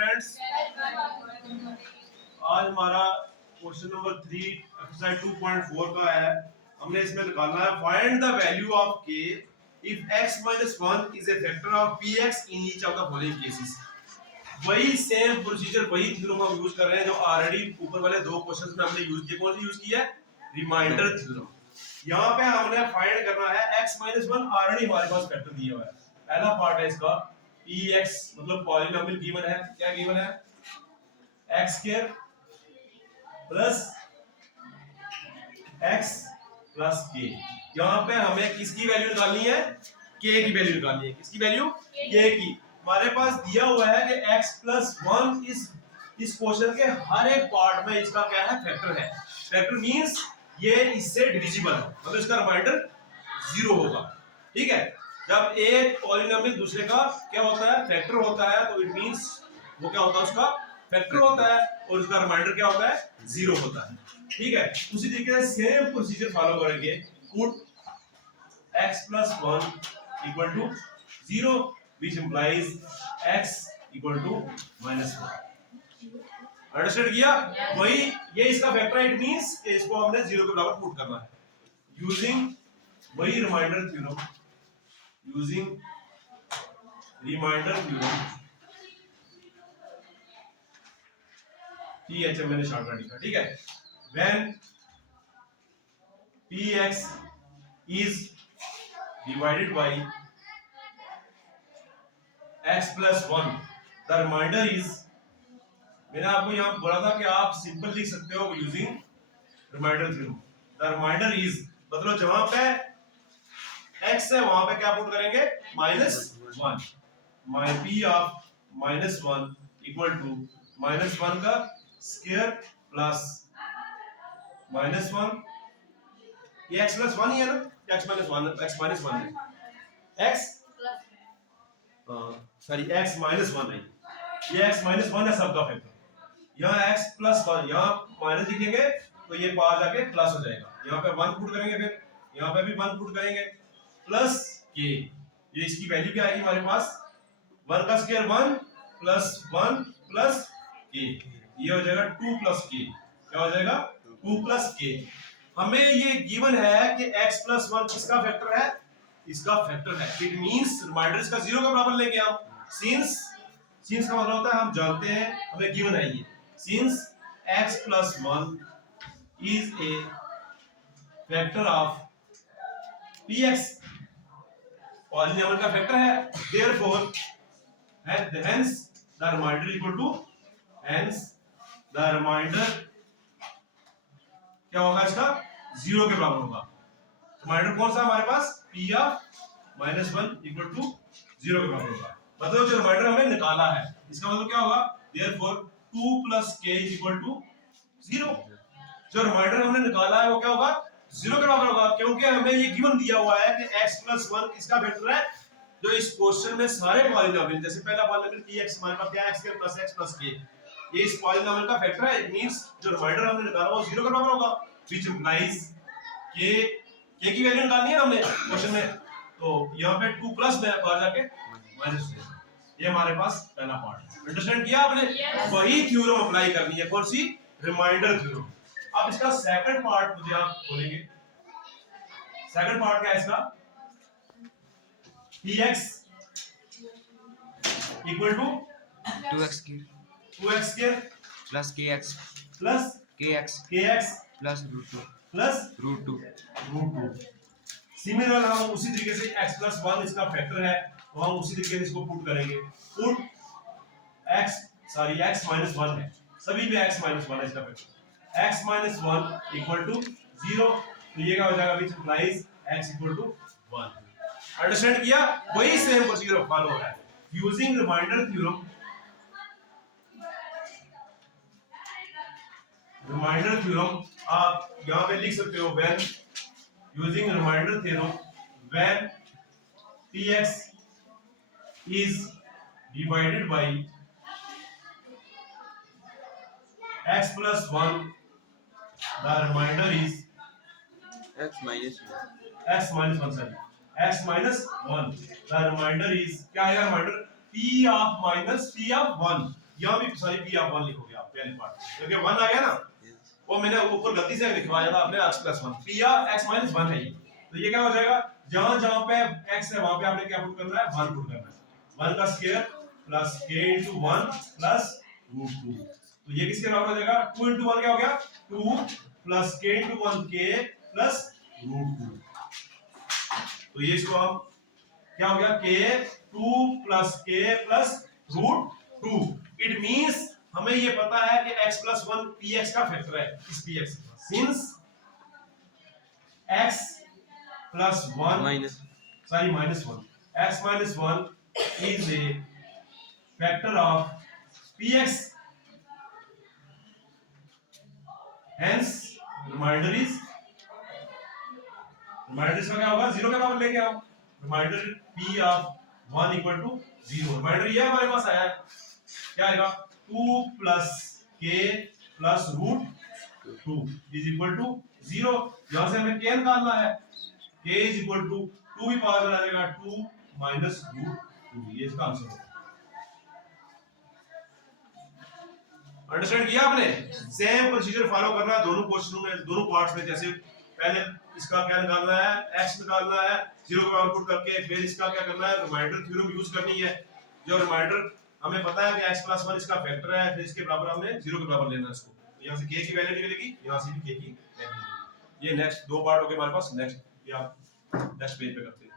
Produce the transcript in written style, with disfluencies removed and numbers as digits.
Friends, आज हमारा question number 3 exercise 2.4 का है। हमने इसमें निकालना है find the value of k if x minus 1 is a factor of px in each of the following cases। वही सेम प्रोसीजर, वही थ्योरम हम यूज कर रहे हैं जो ऑलरेडी ऊपर वाले दो क्वेश्चंस में हमने यूज किया। कौन सा यूज किया है? Remainder theorem. यहाँ पे हमने फाइंड करना है x minus 1, ऑलरेडी हमारे पास फैक्टर दिया हुआ है। पहला पार्ट है इसका px, मतलब पॉलिनोमियल गिवन है। क्या गिवन है? x square plus x plus k। यहाँ पे हमें किसकी वैल्यू निकालनी है? k की वैल्यू निकालनी है। किसकी वैल्यू? k की। हमारे पास दिया हुआ है कि x प्लस 1 इस क्वेश्चन के हर एक पार्ट में इसका क्या है? फैक्टर है। फैक्टर मींस ये इससे डिविजिबल है, मतलब इसका रिमाइंडर 0 होगा। ठीक है, जब एक पॉलिनोमियल दूसरे का क्या होता है? फैक्टर होता है, तो इट मींस वो क्या होता है? उसका फैक्टर होता है और उसका रिमाइंडर क्या होता है? 0 होता है। ठीक है, उसी तरीके से सेम प्रोसीजर फॉलो करेंगे। Put x plus 1 equal to 0 which implies x equal to minus 1। Understand किया? वही ये इसका फैक्टर है, इट मींस कि इसको हमने 0 के बराबर पुट करना है यूजिंग वही रिमाइंडर थ्योरम। THM मैंने शॉर्टकट लिखा। ठीक है, when px is divided by x plus 1 the remainder is, मैंने आपको यहाँ बोला था कि आप सिंपल लिख सकते हो using remainder theorem. The remainder is, मतलब जहां पे x है वहां पे क्या पुट करेंगे? -1। My p of -1 equal to -1 का स्क्वायर प्लस -1, ये x प्लस 1 ही है ना? x माइनस 1 है। x सॉरी x माइनस 1 है, ये x माइनस 1 है सबका फैक्टर। यहाँ x प्लस 1, यहाँ माइनस लिखेंगे तो ये पार जाके प्लस हो जाएगा। यहाँ पे 1 पुट करेंगे, फिर यहाँ पे भी 1 पुट करेंगे, प्लस k। ये इसकी वैल्यू क्या आएगी हमारे पास? 1 का स्क्वायर 1 प्लस 1 प्लस k, ये हो जाएगा 2 प्लस k। क्या हो जाएगा? 2 प्लस k। हमें ये गिवन है कि x प्लस 1 किसका फैक्टर है? इसका फैक्टर है। इट मींस रिमाइंडर इसका 0 के बराबर लेंगे हम। सिंस का मतलब होता है हम जानते हैं, हमें गिवन है ये। Since x plus 1 is a factor of px, polynomial का फैक्टर है, therefore hence the remainder equal to, hence the remainder क्या होगा? इसका 0 के बराबर होगा। रिमाइंडर कौन सा हमारे पास? p of -1 equal to 0 के बराबर होगा। मतलब जो रिमाइंडर हमें निकाला है, इसका मतलब क्या होगा? therefore 2 plus k is equal to 0। जो रिमाइंडर हमने निकाला है वो क्या होगा? 0 के बराबर होगा, क्योंकि हमें ये गिवन दिया हुआ है कि x plus 1 किसका फैक्टर है? जो इस क्वेश्चन में सारे पॉलिनोमियल, जैसे पहला पॉलिनोमियल px, हमारे पास क्या है? x plus x plus k, ये इस पॉलिनोमियल का फैक्टर है। इट मींस जो रिमाइंडर हमने निकाला वो 0 के बराबर होगा, व्हिच इंप्लाइज k की वैल्यू निकालनी है हमने क्वेश्चन में, तो यहाँ पे 2 प्लस में बाहर जाके माइनस। ये हमारे पास पहला पार्ट है। अंडरस्टैंड किया आपने? वही थ्योरम अप्लाई करनी है। कौन सी? Remainder theorem. अब इसका सेकंड पार्ट मुझे आप बोलेंगे। सेकंड पार्ट क्या है इसका? px equal to 2x square plus kx plus root two. Similar हम उसी तरीके से x प्लस 1 इसका फैक्टर है, तो हम उसी तरीके से इसको पुट करेंगे। पुट x माइनस 1 है, सभी में x माइनस 1 है इसका factor. x minus 1 equal to 0, तो ये क्या हो जाएगा? Which implies x equal to 1। Understand किया? वही सेम प्रोसीजर फॉलो हो रहा है using remainder theorem. Remainder theorem आप यहां पे लिख सकते हो, when using remainder theorem, when px is divided by x plus 1, the remainder is x minus 1, sorry, x minus 1, the remainder is क्या आएगा? रिमाइंडर p of 1, यहाँ भी सारी पी ऑफ 1 लिखोगे आप पहले पार्ट, क्योंकि 1 आ गया ना, वो मैंने ऊपर गलती से लिखवाया था आपने x + 1, पी ऑफ x - 1 है ये। तो ये क्या हो जाएगा, जहां जहां पे x है वहां पे आपने क्या पुट करना है, 1 पुट करना है। 1 का स्क्वायर प्लस k * 1 प्लस √2, तो ये किसके बराबर हो जाएगा, 2 * 1 क्या हो गया, 2 प्लस k * 1 k प्लस √2। तो ये इसको हम क्या हो गया, k 2 plus k plus √2। It means हमें ये पता है कि x + 1 px का फैक्टर है इस px का, since x + 1 minus -1, x - 1 is a factor of px, hence remainder इसका क्या होगा, 0 के बराबर लेंगे हम, रिमाइंडर p ऑफ 1 = 0। रिमाइंडर ये हमारे पास आया है, क्या आएगा, 2 प्लस k प्लस √2 = 0। यहां से हमें k निकालना है, k = 2 भी पावर में आ जाएगा, 2 माइनस √2, ये इसका आंसर होगा। अंडरस्टैंड किया आपने? सेम प्रोसीजर फॉलो करना है दोनों क्वेश्चनों में, दोनों पार्ट्स में। जैसे पहले इसका क्या निकालना है, x निकालना है 0 के बराबर पुट करके, फिर इसका क्या करना है, रिमाइंडर थ्योरम यूज करनी है। जो रिमाइंडर हमें पता है कि x + 1 इसका फैक्टर है, फिर इसके बराबर हमने 0 के बराबर लेना है इसको, तो यहां से k की वैल्यू निकलेगी, यहां से भी k की वैल्यू निकलेगी। ये नेक्स्ट 2 पार्ट हो गए हमारे पास। नेक्स्ट या नेक्स्ट पेज पे करते हैं।